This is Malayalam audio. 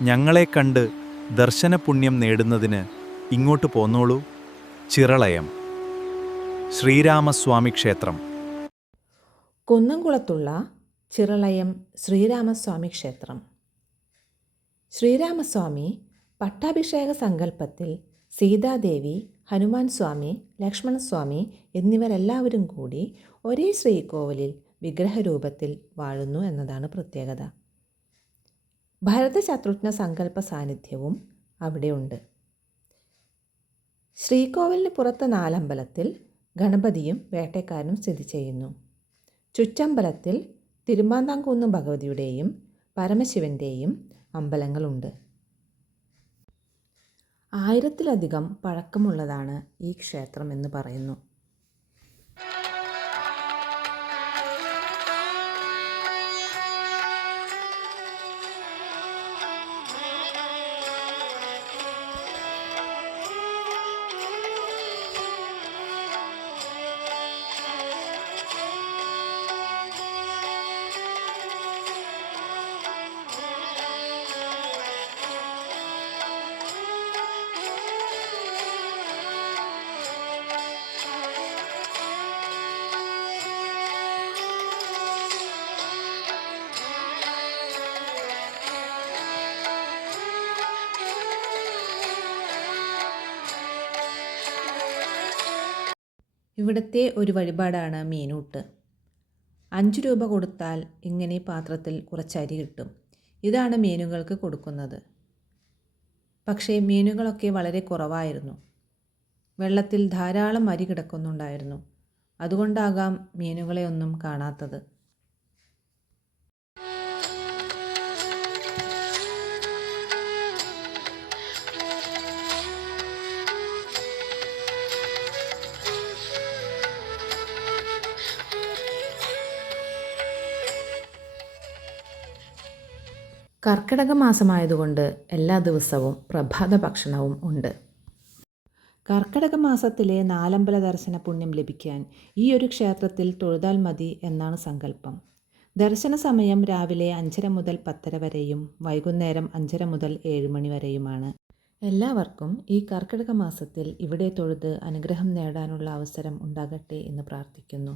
ഞങ്ങളെ കണ്ട് ദർശനപുണ്യം നേടുന്നതിന് ഇങ്ങോട്ട് പോന്നോളൂ. ചിറളയം ശ്രീരാമസ്വാമി ക്ഷേത്രം. കുന്നംകുളത്തുള്ള ചിറളയം ശ്രീരാമസ്വാമി ക്ഷേത്രം. ശ്രീരാമസ്വാമി പട്ടാഭിഷേക സങ്കല്പത്തിൽ സീതാദേവി, ഹനുമാൻ സ്വാമി, ലക്ഷ്മണസ്വാമി എന്നിവരെല്ലാവരും കൂടി ഒരേ ശ്രീകോവിലിൽ വിഗ്രഹരൂപത്തിൽ വാഴുന്നു എന്നതാണ് പ്രത്യേകത. ഭരതശത്രുഘ്ന സങ്കല്പ സാന്നിധ്യവും അവിടെയുണ്ട്. ശ്രീകോവിലിന് പുറത്ത് നാലമ്പലത്തിൽ ഗണപതിയും വേട്ടക്കാരനും സ്ഥിതി ചെയ്യുന്നു. ചുറ്റമ്പലത്തിൽ തിരുമാന്താംകുന്ന് ഭഗവതിയുടെയും പരമശിവൻ്റെയും അമ്പലങ്ങളുണ്ട്. 1000-ലധികം പഴക്കമുള്ളതാണ് ഈ ക്ഷേത്രം എന്ന് പറയുന്നു. ഇവിടുത്തെ ഒരു വഴിപാടാണ് മീനൂട്ട്. 5 രൂപ കൊടുത്താൽ ഇങ്ങനെ പാത്രത്തിൽ കുറച്ച് അരി കിട്ടും. ഇതാണ് മീനുകൾക്ക് കൊടുക്കുന്നത്. പക്ഷേ മീനുകളൊക്കെ വളരെ കുറവായിരുന്നു. വെള്ളത്തിൽ ധാരാളം അരി കിടക്കുന്നുണ്ടായിരുന്നു. അതുകൊണ്ടാകാം മീനുകളെ ഒന്നും കാണാത്തത്. കർക്കിടക മാസമായതുകൊണ്ട് എല്ലാ ദിവസവും പ്രഭാത ഭക്ഷണവും ഉണ്ട്. കർക്കിടക മാസത്തിലെ നാലമ്പല ദർശന പുണ്യം ലഭിക്കാൻ ഈ ഒരു ക്ഷേത്രത്തിൽ തൊഴുതാൽ മതി എന്നാണ് സങ്കല്പം. ദർശന സമയം രാവിലെ 5:30 മുതൽ 10:30 വരെയും വൈകുന്നേരം 5:30 മുതൽ 7 മണി വരെയുമാണ്. എല്ലാവർക്കും ഈ കർക്കിടക മാസത്തിൽ ഇവിടെ തൊഴുത് അനുഗ്രഹം നേടാനുള്ള അവസരം ഉണ്ടാകട്ടെ എന്ന് പ്രാർത്ഥിക്കുന്നു.